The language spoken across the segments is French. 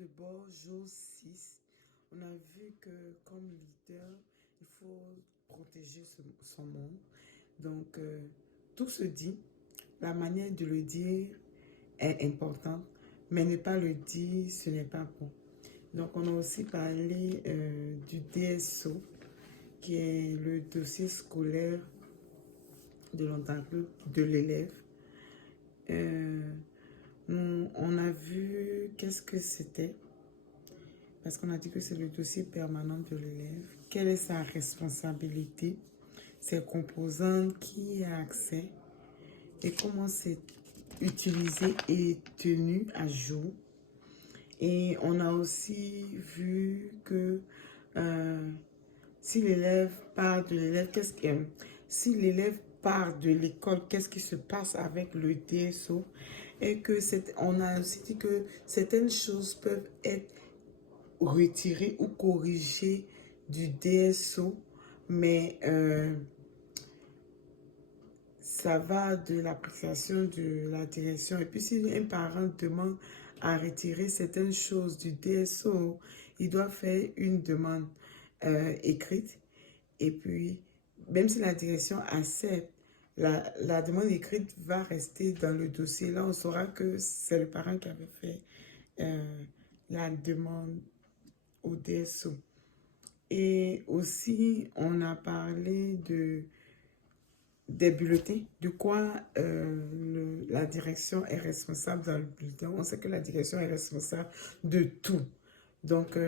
de bord, jour 6, on a vu que comme leader, il faut protéger son monde. Donc, tout se dit, la manière de le dire est importante, mais ne pas le dire, ce n'est pas bon. Donc, on a aussi parlé du DSO, qui est le dossier scolaire de l'Ontario de l'élève. On a vu qu'est-ce que c'était, parce qu'on a dit que c'est le dossier permanent de l'élève. Quelle est sa responsabilité, ses composantes, qui y a accès et comment c'est utilisé et tenu à jour. Et on a aussi vu que si l'élève part de l'élève, si l'élève part de l'école, qu'est-ce qui se passe avec le DSO, et que on a aussi dit que certaines choses peuvent être retirées ou corrigées du DSO, mais ça va de l'appréciation de la direction. Et puis si un parent demande à retirer certaines choses du DSO, il doit faire une demande écrite. Et puis, même si la direction accepte, la demande écrite va rester dans le dossier. Là, on saura que c'est le parent qui avait fait la demande au DSO. Et aussi, on a parlé des bulletins, de quoi la direction est responsable dans le bulletin. On sait que la direction est responsable de tout. Donc,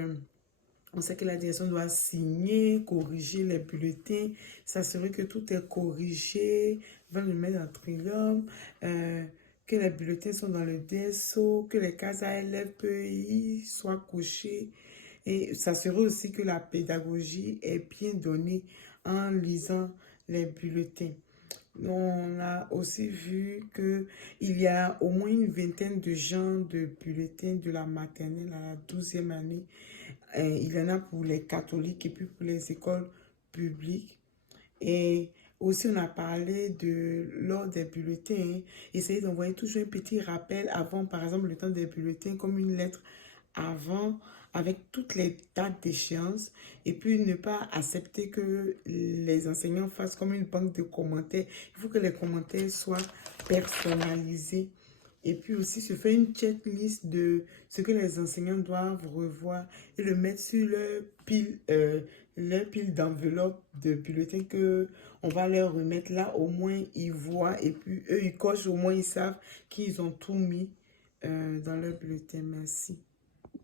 on sait que la direction doit signer, corriger les bulletins, s'assurer que tout est corrigé, va le mettre en triomphe, que les bulletins sont dans le DSO, que les cases à LFPI soient couchées, et s'assurer aussi que la pédagogie est bien donnée en lisant les bulletins. On a aussi vu qu'il y a au moins une vingtaine de genres de bulletins de la maternelle à la 12e année. Il y en a pour les catholiques et puis pour les écoles publiques. Et aussi, on a parlé de lors des bulletins, hein, essayer d'envoyer toujours un petit rappel avant, par exemple, le temps des bulletins, comme une lettre avant, avec toutes les dates d'échéance, et puis ne pas accepter que les enseignants fassent comme une banque de commentaires. Il faut que les commentaires soient personnalisés. Et puis aussi se faire une checklist de ce que les enseignants doivent revoir et le mettre sur leur pile d'enveloppes de bulletins que on va leur remettre là. Au moins, ils voient et puis eux, ils cochent, au moins, ils savent qu'ils ont tout mis dans leur bulletin. Merci.